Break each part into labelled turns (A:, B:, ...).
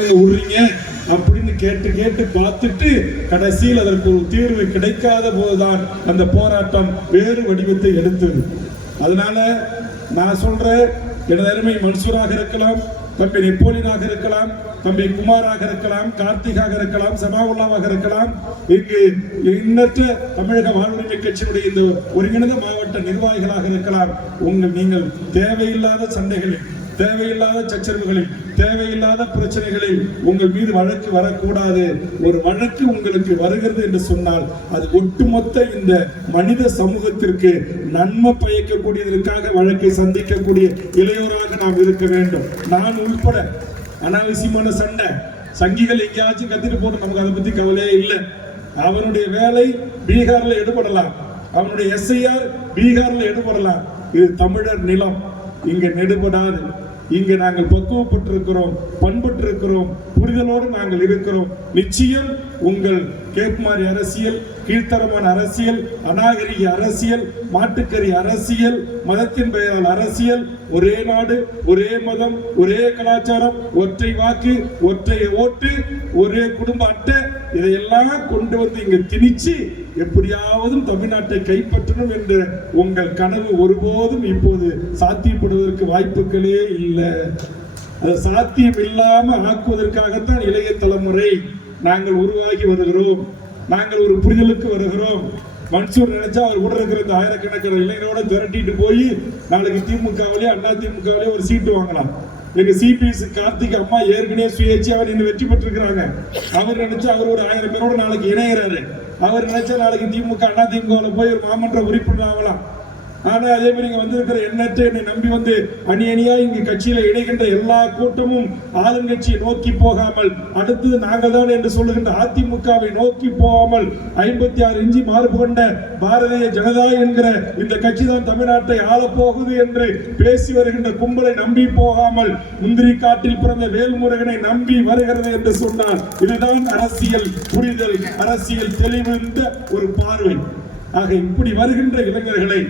A: விடுறீங்க அப்படின்னு கேட்டு கேட்டு பார்த்துட்டு கடைசியில் அதற்கு ஒரு தீர்வு கிடைக்காத போதுதான் அந்த போராட்டம் வேறு வடிவத்தை எடுத்தது. அதனால நான் சொல்றேன் எனது அருமை மன்சூராக இருக்கலாம் தம்பி நெப்போலியனாக இருக்கலாம் தம்பி குமாராக இருக்கலாம் கார்த்திகாக இருக்கலாம் சமாவுல்லாவாக இருக்கலாம் இங்கு எண்ணற்ற தமிழக வாழ்வுரிமை கட்சியினுடைய இந்த ஒருங்கிணைந்த மாவட்ட நிர்வாகிகளாக இருக்கலாம். உங்கள் நீங்கள் தேவையில்லாத சண்டைகளில் தேவையில்லாத சச்சரவுகளில் தேவையில்லாத பிரச்சனைகளில் உங்கள் மீது வழக்கு வரக்கூடாது. ஒரு வழக்கு உங்களுக்கு வருகிறது என்று சொன்னால் அது ஒட்டுமொத்த இந்த மனித சமூகத்திற்கு நன்மை பயக்கக்கூடியதற்காக வழக்கை சந்திக்கக்கூடிய இளையோராக நாம் இருக்க வேண்டும். நான் உள்பட அனாவசியமான சண்டை சங்கிகள் எங்கேயாச்சும் கத்திட்டு போட்டு நமக்கு அதை பத்தி கவலையே இல்லை. அவனுடைய வேலை பீகார்ல எடுபடலாம். அவனுடைய எஸ்ஐஆர் பீகார்ல எடுபடலாம். இது தமிழர் நிலம். இங்க நெடுபடாது. இங்கு நாங்கள் பக்குவப்பட்டிருக்கிறோம் பண்பட்டிருக்கிறோம் புரிதலோடு நாங்கள் இருக்கிறோம். நிச்சயம் உங்கள் கேட்மாரி அரசியல் கீழ்த்தரமான அரசியல் அநாகரிக அரசியல் மாட்டுக்கறி அரசியல் மதத்தின் பெயரால் அரசியல் ஒரே நாடு ஒரே மதம் ஒரே கலாச்சாரம் ஒற்றை வாக்கு ஒற்றை ஓட்டு ஒரே குடும்ப அட்டை இதையெல்லாம் கொண்டு வந்து இங்க திணிச்சு எப்படியாவது தமிழ்நாட்டை கைப்பற்றணும் என்ற உங்கள் கனவு ஒருபோதும் இப்போது சாத்தியப்படுவதற்கு வாய்ப்புகளே இல்லை. அது சாத்தியம் இல்லாம ஆக்குவதற்காகத்தான் இளைய தலைமுறை நாங்கள் உருவாகி வருகிறோம். நாங்கள் ஒரு புரிதலுக்கு வருகிறோம். மன்சூர் நினைச்சா அவர் கூட இருக்கிற இந்த ஆயிரக்கணக்கான இளைஞரோட திரட்டிட்டு போய் நாளைக்கு திமுகவிலேயே அண்ணா திமுகவிலேயே ஒரு சீட்டு வாங்கலாம். எங்க சிபிஎஸ் கார்த்திக் அம்மா ஏற்கனவே சுயேட்சை அவர் இன்னும் வெற்றி பெற்றிருக்கிறாங்க. அவர் நினைச்சா அவர் ஒரு ஆயிரம் பேரோட நாளைக்கு இணைகிறாரு அவர் நினைச்ச நாளைக்கு திமுக அண்ணா திமுகவில் போய் ஒரு மாமன்ற உறுப்பினர் ஆகலாம். ஆனா அதே மாதிரி இங்க வந்திருக்கிற எண்ணற்ற என்னை நம்பி வந்து அணி அணியா இங்கு கட்சியில இணைகின்ற எல்லா கூட்டமும் ஆளுங்கட்சியை நோக்கி போகாமல் அடுத்தது நாங்கள் தான் என்று சொல்லுகின்ற அதிமுகவை நோக்கி போகாமல் ஐம்பத்தி ஆறு இஞ்சி மார்பு கொண்ட பாரதிய ஜனதா என்கிற இந்த கட்சி தான் தமிழ்நாட்டை ஆளப்போகுது என்று பேசி வருகின்ற கும்பலை நம்பி போகாமல் முந்திரி காட்டில் பிறந்த வேல்முருகனை நம்பி வருகிறது என்று சொன்னார் இதுதான் அரசியல் புரிதல் அரசியல் தெளிவிருந்த ஒரு பார்வை. ஆக இப்படி வருகின்ற இளைஞர்களை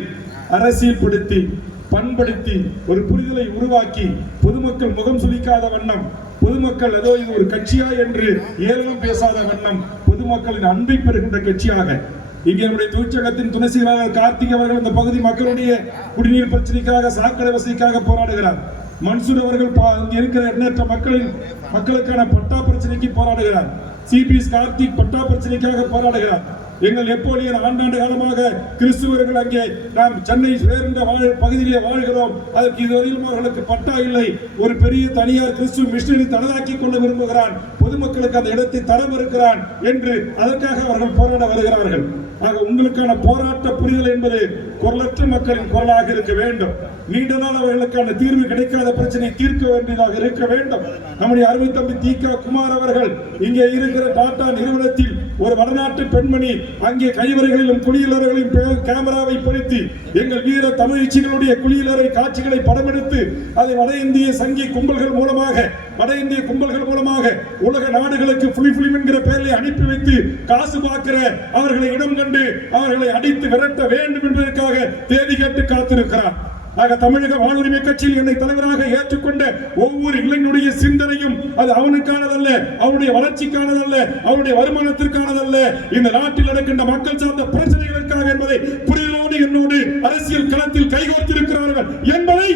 A: அரசியல்படுத்தி பண்படுத்தி ஒரு புரிதலை உருவாக்கி பொதுமக்கள் முகம் சுளிக்காத வண்ணம் பொதுமக்கள் ஏதோ இது ஒரு கட்சியா என்று ஏளனம் பேசாத வண்ணம் பொதுமக்களின் அன்பை பெறுகின்ற கட்சியாக. இங்கே நம்முடைய தொழிற்சங்கத்தின் துணை செயலாளர் கார்த்திக் அவர்கள் இந்த பகுதி மக்களுடைய குடிநீர் பிரச்சனைக்காக சாக்கடை வசதிக்காக போராடுகிறார். மன்சூர் அவர்கள் பா- இருக்கிற எண்ணற்ற மக்களின் மக்களுக்கான பட்டா பிரச்சனைக்கு போராடுகிறார். சிபிஎஸ் கார்த்திக் பட்டா பிரச்சனைக்காக போராடுகிறார். எங்கள் எப்போலியன் ஆண்டாண்டு காலமாக கிறிஸ்துவர்கள் அங்கே நாம் சென்னை சேர்ந்த வாழ் பகுதியிலே வாழ்கிறோம். அதற்கு இதுவரையிலும் அவர்களுக்கு பட்டா இல்லை. ஒரு பெரிய தனியார் கிறிஸ்துவ மிஷினரி தனதாக்கி கொள்ள விரும்புகிறான். பொதுமக்களுக்கு அந்த இடத்தை தர மறுக்கிறான் என்று அதற்காக அவர்கள் போராட வருகிறார்கள். ஆக உங்களுக்கான போராட்ட புரிதல் என்பது குரலற்ற மக்களின் குரலாக இருக்க வேண்டும். நீண்ட நாள் அவர்களுக்கான தீர்வு கிடைக்காத பிரச்சனை தீர்க்க வேண்டியதாக இருக்க வேண்டும். நம்முடைய அருமை தம்பி தீகா குமார் அவர்கள் இங்கே இருக்கிற டாடா நிறுவனத்தில் ஒரு வடநாட்டு பெண்மணி அங்கே கைவரைகளிலும் குளியலறைகளிலும் கேமராவை பொருத்தி எங்கள் வீர தமிழ்ச்சிகளுடைய குளியலறை காட்சிகளை படமெடுத்து அதை வட இந்திய சங்கி கும்பல்கள் மூலமாக வட இந்திய கும்பல்கள் மூலமாக உலக நாடுகளுக்கு புலி புலிம் என்கிற பெயரை அனுப்பி வைத்து காசு பார்க்கிற அவர்களை இடம் கண்டு அவர்களை அடித்து விரட்ட வேண்டும் என்பதற்காக தேதி கேட்டு காத்திருக்கிறார். ஆக தமிழக வாழ்வுரிமை கட்சியில் என்னை தலைவராக ஏற்றுக்கொண்ட ஒவ்வொரு இளைஞனுடைய சிந்தனையும் அது அவனுக்கானதல்ல அவனுடைய வளர்ச்சிக்கானதல்ல அவனுடைய வருமானத்திற்கானதல்ல. இந்த நாட்டில் நடக்கின்ற மக்கள் சார்ந்த பிரச்சனைகளுக்காக என்பதை புரிதலோடு என்னோடு அரசியல் களத்தில் கைகோர்த்திருக்கிறார்கள் என்பதை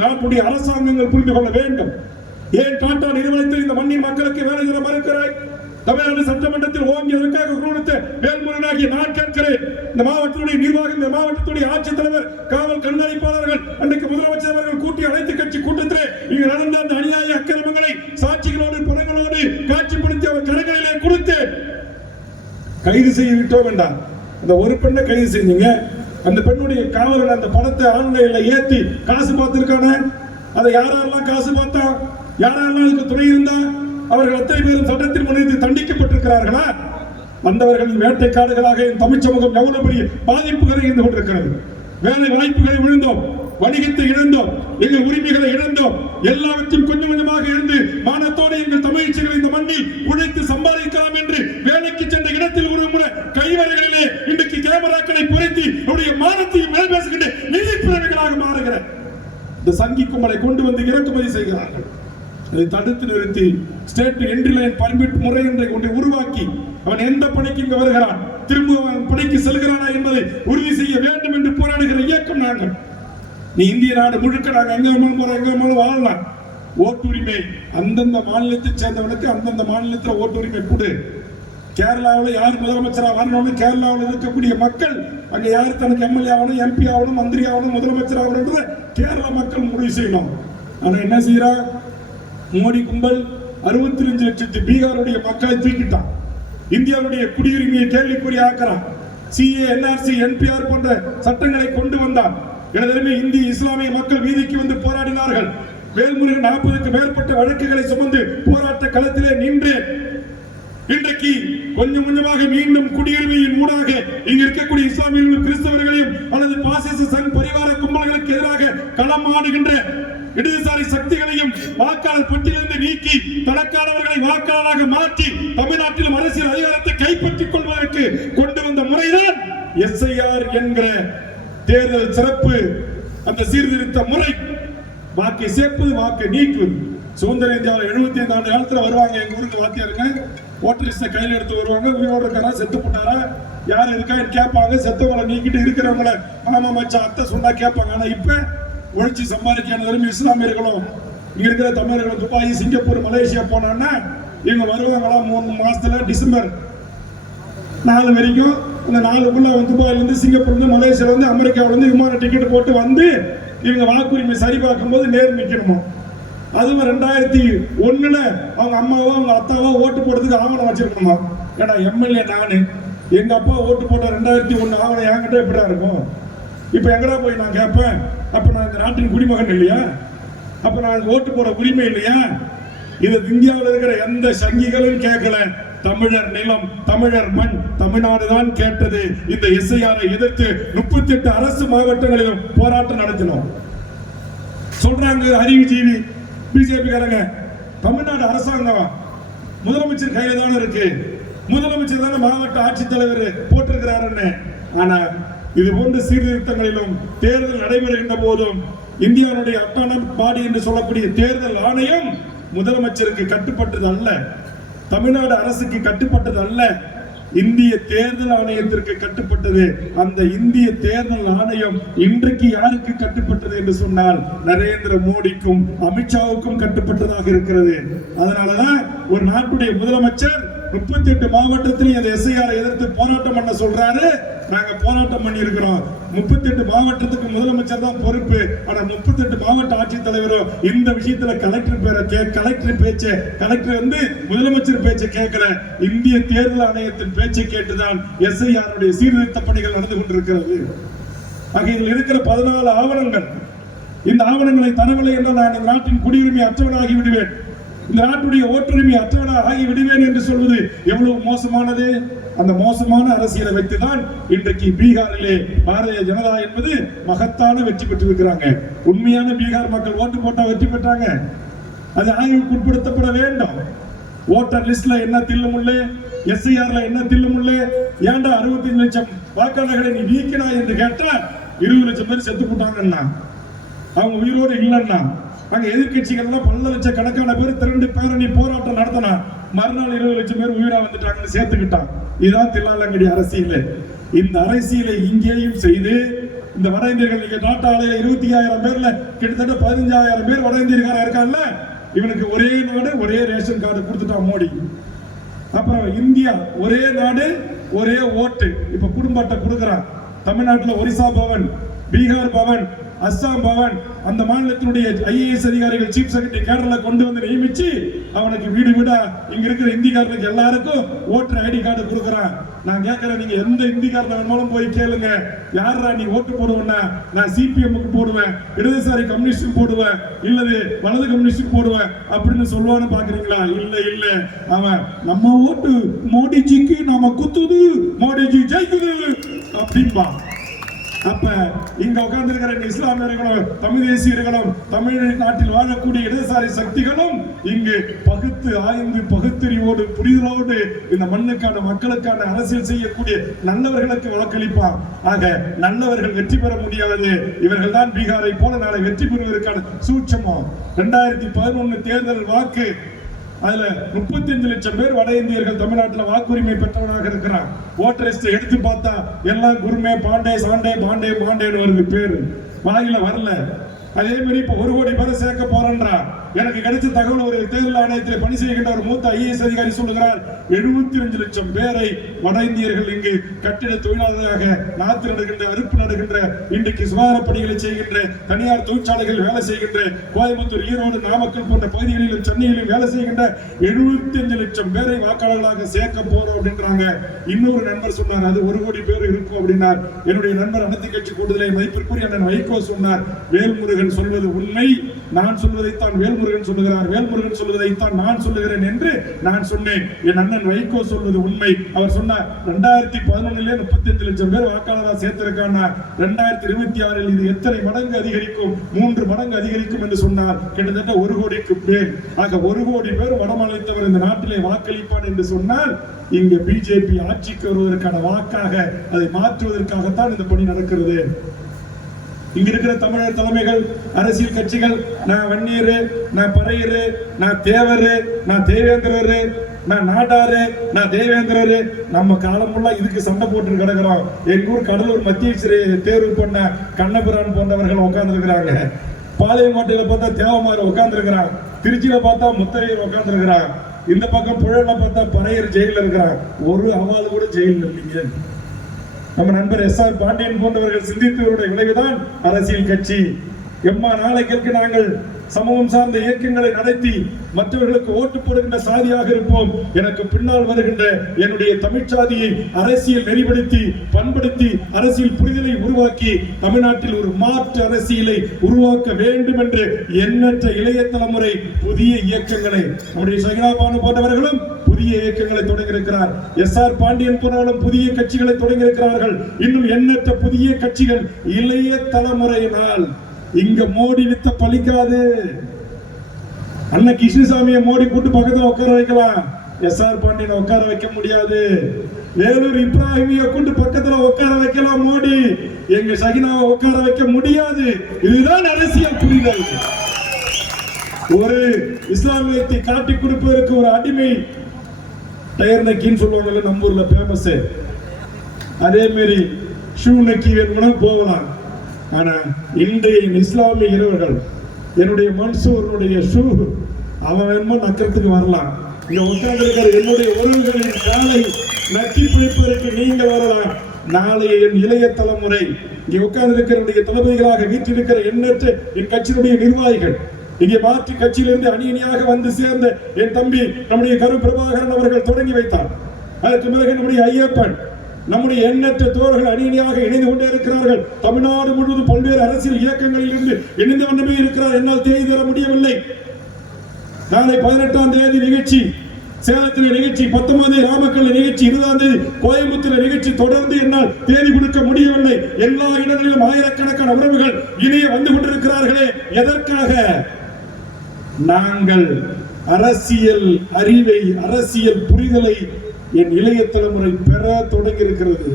A: நாட்டுடைய அரசாங்கங்கள் புரிந்து கொள்ள வேண்டும். ஏன் டாடா நிறுவனத்தில் இந்த மண்ணின் மக்களுக்கு வேலை தர மறுக்கிறாய்? தமிழ்நாடு சட்டமன்றத்தில் ஓங்கி அதற்காக கொடுத்த வேல்முருகனாகிய நான் கேட்கிறேன் இந்த மாவட்டத்துடைய நிர்வாகம் இந்த மாவட்டத்துடைய ஆட்சித்தலைவர் காவல் கண்காணிப்பாளர்கள் அன்றைக்கு முதலமைச்சர் அவர்கள் கூட்டி அனைத்து கட்சி கூட்டத்திலே இங்கு நடந்த அந்த அநியாய அக்கிரமங்களை சாட்சிகளோடு படங்களோடு காட்சிப்படுத்தி அவர் கரங்களிலே கொடுத்து கைது செய்ய விட்டோம் என்றார். அந்த ஒரு பெண்ணை கைது செஞ்சீங்க. அந்த பெண்ணுடைய காவலன் அந்த படத்தை ஆன்லைன்ல ஏத்தி காசு பார்த்திருக்கானே அதை யாரெல்லாம் காசு பார்த்தா? யாரெல்லாம் அதுக்கு துணை இருந்தா? அவர்கள் அத்தனை பேரும் சட்டத்தின் முன்னிறுத்தி தண்டிக்கப்பட்டிருக்கிறார்களா? வந்தவர்களின் வேட்டைக்காடுகளாக என் தமிழ் சமூகம் எவ்வளவு பெரிய பாதிப்புகளை இருந்து கொண்டிருக்கிறது. வேலை வாய்ப்புகளை விழுந்தோம் வணிகத்தை இழந்தோம் எங்கள் உரிமைகளை இழந்தோம் எல்லாவற்றையும் கொஞ்சம் கொஞ்சமாக இருந்து மானத்தோடு எங்கள் தமிழ்ச்சிகளை இந்த மண்ணில் உழைத்து சம்பாதிக்கலாம் என்று வேலைக்கு சென்ற இடத்தில் ஒரு முறை கைவரைகளிலே இன்றைக்கு கேமராக்களை பொருத்தி அவருடைய மானத்தையும் மேல் பேசுகின்ற நிதி பிறவிகளாக மாறுகிற இந்த சங்கி கும்பலை கொண்டு வந்து இறக்குமதி செய்கிறார்கள். அதை தடுத்து நிறுத்தி ஸ்டேட் என்ட்ரி லைன் பர்மிட் முறை என்றை ஒன்றை உருவாக்கி அவன் எந்த பணிக்கு இங்கு வருகிறான்? திரும்ப அவன் பணிக்கு செல்கிறானா என்பதை உறுதி செய்ய வேண்டும் என்று போராடுகிற இயக்கம் நாங்கள். நீ இந்திய நாடு முழுக்க நாங்கள் எங்க வேணாலும் போறோம் எங்க வேணாலும் வாழலாம். ஓட்டுரிமை அந்தந்த மாநிலத்தை சேர்ந்தவனுக்கு அந்தந்த மாநிலத்தில் ஓட்டுரிமை கொடு. கேரளாவில் யார் முதலமைச்சராக வரணும்னு கேரளாவில் இருக்கக்கூடிய மக்கள் அங்கே யார் தனக்கு எம்எல்ஏ ஆகணும் எம்பி ஆகணும் மந்திரி ஆகணும் முதலமைச்சர் ஆகணும் கேரளா மக்கள் முடிவு செய்யணும். ஆனால் என்ன செய்யறான் மோடி கும்பல் அறுபத்தி அஞ்சு லட்சத்து பீகாருடைய மக்களை தூக்கிட்டான். இந்தியாவுடைய குடியுரிமையை கேள்விக்குறி ஆக்கிறான். சிஏ என்ஆர்சி என்பிஆர் போன்ற சட்டங்களை கொண்டு வந்தான். எனதருமே இந்தி இஸ்லாமிய மக்கள் வீதிக்கு வந்து போராடினார்கள். வேல்முருகன் நாற்பதுக்கு மேற்பட்ட வழக்குகளை சுமந்து போராட்ட களத்திலே நின்று இன்றைக்கு கொஞ்சம் கொஞ்சமாக மீண்டும் குடியுரிமையின் ஊடாக இங்க இருக்கக்கூடிய இஸ்லாமியர்களும் கிறிஸ்தவர்களையும் அல்லது பாசிச சங் பரிவார கும்பல்களுக்கு எதிராக களம் ஆடுகின்ற இடதுசாரி சக்திகளையும் வாக்காளர் பட்டியலிருந்து நீக்கி தனக்கானவர்களை வாக்காளராக மாற்றி தமிழ்நாட்டிலும் அரசியல் அதிகாரத்தை கைப்பற்றிக் கொள்வதற்கு கொண்டு வந்த முறைதான் எஸ்ஐஆர் என்கிற தேர்தல் சிறப்பு அந்த சீர்திருத்த முறை. வாக்கை சேர்ப்பது வாக்கை நீக்குவது. சுதந்திர இந்தியாவில் எழுபத்தி ஐந்து ஆண்டு காலத்தில் வருவாங்க எங்க ஊருக்கு வாத்தியாருங்க. ஓட்டர் லிஸ்ட்டை கையில் எடுத்து வருவாங்க. உயிரோடு இருக்காரா? செத்து போட்டாரா? யார் இருக்கான்னு கேட்பாங்க. செத்தவங்களை நீக்கிட்டு இருக்கிறவங்கள மாமா மச்சான் அத்தை சொன்னா கேட்பாங்க. ஆனா இப்போ உழைச்சி சம்பாதிக்கான விரும்பி இஸ்லாமியர்களும் இங்க இருக்கிற தமிழர்களும் துபாய் சிங்கப்பூர் மலேசியா போனான்னா இவங்க வருவாங்களா மூணு மாசத்துல டிசம்பர் நாலு வரைக்கும். அந்த நாலுக்குள்ள வந்து துபாயிலேருந்து சிங்கப்பூர்லேருந்து மலேசியாவிலேருந்து அமெரிக்காவிலேருந்து விமான டிக்கெட் போட்டு வந்து இவங்க வாக்குரிமை சரி பார்க்கும்போது நேர் நிற்கணுமா அதுவும் ரெண்டாயிரத்தி ஒண்ணுல அவங்க அம்மாவோ அவங்க அத்தாவோ ஓட்டு போடுறதுக்கு ஆவணம் வச்சிருக்கணுமா? ஏன்னா எம்எல்ஏ நானு. எங்க அப்பா ஓட்டு போட்ட ரெண்டாயிரத்தி ஒன்று ஆவணம் என்கிட்ட எப்படிடா இருக்கும்? இப்போ எங்கடா போய் நான் கேட்பேன்? அப்ப நான் இந்த நாட்டின் குடிமகன் இல்லையா? அப்ப நான் ஓட்டு போட உரிமை இல்லையா? இது இந்தியாவில் இருக்கிற எந்த சங்கிகளும் கேட்கல. தமிழர் நிலம் தமிழர் மண் தமிழ்நாடு தான் கேட்டது. இந்த இசையாரை எதிர்த்து முப்பத்தி எட்டு அரசு மாவட்டங்களிலும் போராட்டம் நடத்தினோம். சொல்றாங்க அறிவுஜீவி பிஜேபி காரங்க தமிழ்நாடு அரசாங்கம். முதலமைச்சர் கையில தானே இருக்கு. முதலமைச்சர் தானே மாவட்ட ஆட்சித்தலைவர் போட்டிருக்கிறாருன்னு. ஆனா இது போன்ற சீர்திருத்தங்களிலும் தேர்தல் நடைபெறுகின்ற போதும் இந்தியாவுடைய அட்டானம் பாடி என்று சொல்லக்கூடிய தேர்தல் ஆணையம் முதலமைச்சருக்கு கட்டுப்பட்டது அல்ல தமிழ்நாடு அரசுக்கு கட்டுப்பட்டது அல்ல இந்திய தேர்தல் ஆணையத்திற்கு கட்டுப்பட்டது. அந்த இந்திய தேர்தல் ஆணையம் இன்றைக்கு யாருக்கு கட்டுப்பட்டது என்று சொன்னால் நரேந்திர மோடிக்கும் அமித்ஷாவுக்கும் கட்டுப்பட்டதாக இருக்கிறது. அதனாலதான் ஒரு நாட்டுடைய முதலமைச்சர் முப்பத்தி எட்டு மாவட்டத்திலும் அந்த எஸ்ஐஆர் எதிர்த்து போராட்டம் பண்ண சொல்றாரு. நாங்க போராட்டம் பண்ணி இருக்கிறோம் முப்பத்தி எட்டு மாவட்டத்துக்கு முதலமைச்சர் தான் பொறுப்பு. ஆனா முப்பத்தி எட்டு மாவட்ட ஆட்சித்தலைவரும் இந்த விஷயத்துல கலெக்டர் பேரை கே கலெக்டர் பேச்சை கலெக்டர் வந்து முதலமைச்சர் பேச்சை கேட்கல. இந்திய தேர்தல் ஆணையத்தின் பேச்சை கேட்டுதான் எஸ்ஐஆருடைய சீர்திருத்த பணிகள் நடந்து கொண்டிருக்கிறது. ஆக இதில் இருக்கிற பதினாலு ஆவணங்கள் இந்த ஆவணங்களை தரவில்லை என்றால் நான் இந்த நாட்டின் குடியுரிமை அற்றவனாகி விடுவேன். இந்த நாட்டுடைய ஓட்டுரிமை அற்றவனாக ஆகி விடுவேன் என்று சொல்வது எவ்வளவு மோசமானது? அந்த மோசமான அரசியலை வைத்துதான் இன்றைக்கு பீகாரிலே பாரதிய ஜனதா என்பது மகத்தான வெற்றி பெற்றிருக்கிறாங்க. உண்மையான பீகார் மக்கள் ஓட்டு போட்டா வெற்றி பெற்றாங்க. அது ஆய்வுக்கு உட்படுத்தப்பட வேண்டும். ஓட்டர் லிஸ்ட்ல என்ன தில்லுமுள்ளு எஸ்ஐஆர்ல என்ன தில்லுமுள்ளு ஏன்டா அறுபத்தி லட்சம் வாக்காளர்களை நீ நீக்கினா என்று கேட்டா இருபது லட்சம் பேர் செத்து போட்டாங்கன்னா அவங்க உயிரோடு இல்லைன்னா அங்க எதிர்கட்சிகள்லாம் பல லட்சம் கணக்கான பேர் திரண்டு பேரணி போராட்டம் நடத்தினா மறுநாள் இருபது லட்சம் பேர் உயிரா வந்துட்டாங்கன்னு சேர்த்துக்கிட்டான் இதுதான் தில்லாலங்கடி அரசியல். இந்த அரசியலை இங்கேயும் செய்து இந்த வட இந்தியர்கள் நீங்க நாட்டாளையில இருபத்தி ஆயிரம் பேர்ல கிட்டத்தட்ட பதினஞ்சாயிரம் பேர் வட இந்தியர்காரா இருக்கான்ல இவனுக்கு ஒரே நாடு ஒரே ரேஷன் கார்டு கொடுத்துட்டான் மோடி. அப்புறம் இந்தியா ஒரே நாடு ஒரே ஓட்டு. இப்ப குடும்ப அட்டை கொடுக்கறான். தமிழ்நாட்டில் ஒரிசா பவன். பீகார் பவன் அஸ்ஸாம் பவன் அந்த மாநிலத்தினுடைய ஐஏஎஸ் அதிகாரிகள் சீஃப் செக்ரட்டரி கேடர்ல கொண்டு வந்து நியமிச்சு அவனுக்கு வீடு வீடா இங்க இருக்கிற இந்திக்காரனுக்கு எல்லாருக்கும் ஓட்டர் ஐடி கார்டு கொடுக்குறான். நான் கேட்கறேன் நீங்க எந்த இந்திக்காரன வேணாலும் போய் கேளுங்க. யாரா நீ ஓட்டு போடுவேன்னா நான் சிபிஎம்முக்கு போடுவேன் இடதுசாரி கம்யூனிஸ்ட் போடுவேன் இல்லது வலது கம்யூனிஸ்ட் போடுவேன் அப்படின்னு சொல்லுவான்னு பாக்குறீங்களா? இல்ல இல்ல. அவன் நம்ம ஓட்டு மோடிஜிக்கு நம்ம குத்துது மோடிஜி ஜெயிக்குது அப்படின்பா அப்ப இங்க உட்கார்ந்திருக்கிற இஸ்லாமியர்களும் தமிழ் தேசியர்களும் தமிழ் நாட்டில் வாழக்கூடிய இடதுசாரி சக்திகளும் இங்கு பகுத்து ஆய்ந்து பகுத்தறிவோடு புரிதலோடு இந்த மண்ணுக்கான மக்களுக்கான அரசியல் செய்யக்கூடிய நல்லவர்களுக்கு வாக்களிப்பார் ஆக நல்லவர்கள் வெற்றி பெற முடியாது. இவர்கள் தான் பீகாரை போல நாளை வெற்றி பெறுவதற்கான சூட்சமம். ரெண்டாயிரத்தி பதினொன்னு தேர்தல் வாக்கு அதுல 35 லட்சம் பேர் வட இந்தியர்கள் தமிழ்நாட்டில் வாக்குரிமை பெற்றவனாக இருக்கிறான் ஓட்டர் லிஸ்ட் எடுத்து பார்த்தா எல்லாம் குருமே பாண்டே சாண்டே பாண்டே பாண்டேன்னு வருது பேரு. வாயில வரல. அதே மாதிரி இப்ப ஒரு கோடி பேரை சேர்க்க போறேன்றா எனக்கு கிடைச்ச தகவல் ஒரு தேர்தல் ஆணையத்தில் பணி செய்கின்ற ஒரு மூத்த ஐஏஎஸ் அதிகாரி சொல்லுகிறார் 75 லட்சம் பேரை வட இந்தியர்கள் இங்கு கட்டிட தொழிலாளராக நாத்து நடுகின்ற அறுப்பு நடுகின்ற இன்றைக்கு சுகாதார பணிகளை செய்கின்ற தனியார் தொழிற்சாலைகள் வேலை செய்கின்ற கோயம்புத்தூர் ஈரோடு நாமக்கல் போன்ற பகுதிகளிலும் சென்னையிலும் வேலை செய்கின்ற 75 லட்சம் பேரை வாக்காளர்களாக சேர்க்க போறோம் அப்படின்றாங்க. இன்னொரு நண்பர் சொன்னார் அது ஒரு கோடி பேர் இருக்கும் அப்படின்னார். என்னுடைய நண்பர் அனைத்து கட்சி கூடுதலை மதிப்பிற்குரிய அண்ணன் வைகோ சொன்னார் வேல்முருகன் சொல்வது உண்மை நான் சொல்வதைத்தான் வேல்முருகன் சொல்லுகிறார். வேல்முருகன் சொல்வதைத்தான் நான் சொல்லுகிறேன் என்று நான் சொன்னேன். என் அண்ணன் வைகோ சொல்வது உண்மை. அவர் சொன்னார் ரெண்டாயிரத்தி பதினொன்னுல முப்பத்தி அஞ்சு லட்சம் பேர் வாக்காளராக சேர்த்திருக்காங்க ரெண்டாயிரத்தி இருபத்தி ஆறில் இது எத்தனை மடங்கு அதிகரிக்கும்? மூன்று மடங்கு அதிகரிக்கும் என்று சொன்னார். கிட்டத்தட்ட ஒரு கோடிக்கு மேல். ஆக ஒரு கோடி பேர் வடமாநிலத்தவர் இந்த நாட்டிலே வாக்களிப்பான் என்று சொன்னால் இங்க பிஜேபி ஆட்சிக்கு வருவதற்கான வாக்காக அதை மாற்றுவதற்காகத்தான் இந்த பணி நடக்கிறது. இங்க இருக்கிற தமிழர் தலைமைகள் அரசியல் கட்சிகள் நான் வன்னியரு நான் பறையரு நான் தேவரு நான் தேவேந்திரரு நான் நாட்டாரு நான் தேவேந்திரரு. நம்ம காலமுள்ள இதுக்கு சண்டை போட்டு கிடக்குறோம். எங்க ஊர் கடலூர் மத்திய தேர்வு பண்ண கண்ணபிரான் போன்றவர்கள் உட்கார்ந்துருக்கிறாங்க. பாளையங்கோட்டையில பார்த்தா தேவமாறு உட்கார்ந்துருக்கிறான். திருச்சியில பார்த்தா முத்தரையர் உட்கார்ந்துருக்கிறான். இந்த பக்கம் புழல பார்த்தா பறையர் ஜெயில இருக்கிறான். ஒரு அவால் கூட ஜெயிலில் இல்லைங்க. நம்ம நண்பர் எஸ் ஆர் பாண்டியன் போன்றவர்கள் சிந்தித்தவருடைய விளைவுதான் அரசியல் கட்சி. எம்மா நாளைக்கு நாங்கள் சமூகம் சார்ந்த இயக்கங்களை நடத்தி மற்றவர்களுக்கு ஓட்டு போடுகின்ற சாதியாக இருப்போம். எனக்கு பின்னால் வருகின்ற என்னுடைய தமிழ் சாதியை அரசியல் நெறிப்படுத்தி பண்படுத்தி அரசியல் புரிதலை உருவாக்கி தமிழ்நாட்டில் ஒரு மாற்று அரசியலை உருவாக்க வேண்டும் என்று எண்ணற்ற இளைய தலைமுறை புதிய இயக்கங்களை நம்முடைய சகினாபானு போன்றவர்களும் புதிய இயக்கங்களை தொடங்கியிருக்கிறார். எஸ் ஆர் பாண்டியன் போனாலும் புதிய கட்சிகளை தொடங்கியிருக்கிறார்கள். இன்னும் எண்ணற்ற புதிய கட்சிகள் இளைய தலைமுறையினால் இங்க மோடி வித்த பலிக்காது அண்ணன் கிருஷ்ணசாமியை மோடி கூட்டு பக்கத்துல உட்கார வைக்கலாம். எஸ் ஆர் பாண்டியனை உட்கார வைக்க முடியாது. வேலூர் இப்ராஹிமிய கொண்டு பக்கத்துல உட்கார வைக்கலாம் மோடி. எங்க சகினாவை உட்கார வைக்க முடியாது. இதுதான் அரசியல் புரிதல். ஒரு இஸ்லாமியத்தை காட்டி கொடுப்பதற்கு ஒரு அடிமை டயர் நக்கின்னு சொல்லுவாங்கல்ல நம்ம ஊர்ல ஃபேமஸ்ஸு அதே மாதிரி ஷூ நக்கி வேணும்னா போகலாம். ஆனா இன்றைய இஸ்லாமிய இளைஞர்கள் என்னுடைய மன்சூரனுடைய ஷூ அவன் வேணுமோ நக்கிறதுக்கு வரலாம். இங்க உட்கார்ந்திருக்கிற என்னுடைய உறவுகளின் காலை நக்கி பிடிப்பதற்கு நீங்க வரலாம். நாளைய என் இளைய தலைமுறை இங்கே உட்கார்ந்திருக்கிற தலைமைகளாக தளபதிகளாக வீற்றிருக்கிற எண்ணற்ற என் கட்சியினுடைய நிர்வாகிகள் இங்கே மாற்று கட்சியிலிருந்து அணி அணியாக வந்து சேர்ந்த என் தம்பி நம்முடைய கரு பிரபாகரன் அவர்கள் தொடங்கி வைத்தார். அதற்கு பிறகு நம்முடைய ஐயப்பன் நம்முடைய எண்ணற்ற தோழர்கள் அணி அணியாக இணைந்து கொண்டே இருக்கிறார்கள். தமிழ்நாடு முழுவதும் பல்வேறு அரசியல் இயக்கங்களில் இருந்து இணைந்து கொண்டே இருக்கிறார். என்னால் தேதி தர முடியவில்லை. நாளை பதினெட்டாம் தேதி நிகழ்ச்சி சேலத்தில் நிகழ்ச்சி பத்தொன்பது நாமக்கல் நிகழ்ச்சி இருபதாம் தேதி கோயம்புத்தூர் நிகழ்ச்சி தொடர்ந்து என்னால் தேதி கொடுக்க முடியவில்லை. எல்லா இடங்களிலும் ஆயிரக்கணக்கான உறவுகள் இணைய வந்து கொண்டிருக்கிறார்களே எதற்காக? நாங்கள் அரசியல் அறிவை அரசியல் புரிதலை என் இளைய தலைமுறை பெற தொடங்கி இருக்கிறது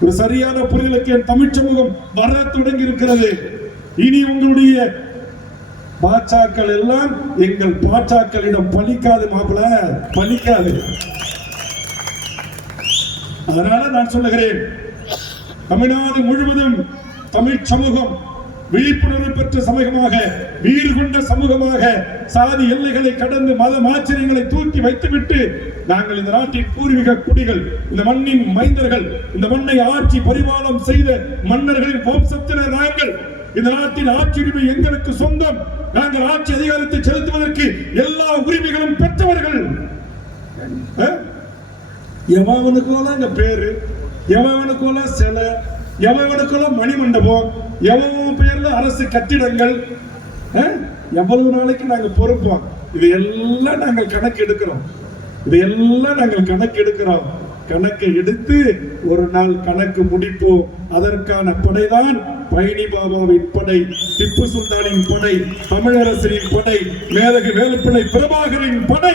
A: ஒரு சரியான புரிதலுக்கு என் தமிழ் சமூகம் வர தொடங்கி இருக்கிறது இனி உங்களுடைய பாச்சாக்கள் எல்லாம் எங்கள் பாச்சாக்களிடம் பலிக்காது மாப்பிள பலிக்காது. அதனால நான் சொல்லுகிறேன் தமிழ்நாடு முழுவதும் தமிழ் சமூகம் விழிப்புணர்வு பெற்ற சமூகமாக வீறு கொண்ட சமூகமாக சாதி எல்லைகளை கடந்து மத ஆச்சரியங்களை தூக்கி வைத்துவிட்டு நாங்கள் இந்த நாட்டின் பூர்வீக குடிகள் இந்த மண்ணின் மைந்தர்கள் இந்த மண்ணை ஆட்சி பரிமாணம் செய்த மன்னர்களின் வம்சத்தினர் நாங்கள். இந்த நாட்டின் ஆட்சி உரிமை எங்களுக்கு சொந்தம். நாங்கள் ஆட்சி அதிகாரத்தை செலுத்துவதற்கு எல்லா உரிமைகளும் பெற்றவர்கள். அஹ்? எவனுக்கெல்லாம் பேரு? எவனுக்கெல்லாம் சிலை? எவனுக்கெல்லாம் மணிமண்டபம் எவன் பேர்ல அரசு கட்டிடங்கள் எவ்வளவு நாளைக்கு நாங்க பொறுப்போம்? இது எல்லாம் நாங்கள் கணக்கு எடுக்கிறோம். இது எல்லாம் நாங்கள் கணக்கு எடுக்கிறோம். கணக்கை எடுத்து ஒரு நாள் கணக்கு முடிப்போம். அதற்கான படைதான் பயணி பாபாவின் படை திப்பு சுல்தானின் படை தமிழரசனின் படை மேதகு வேலுப்பிள்ளை பிரபாகரின் படை.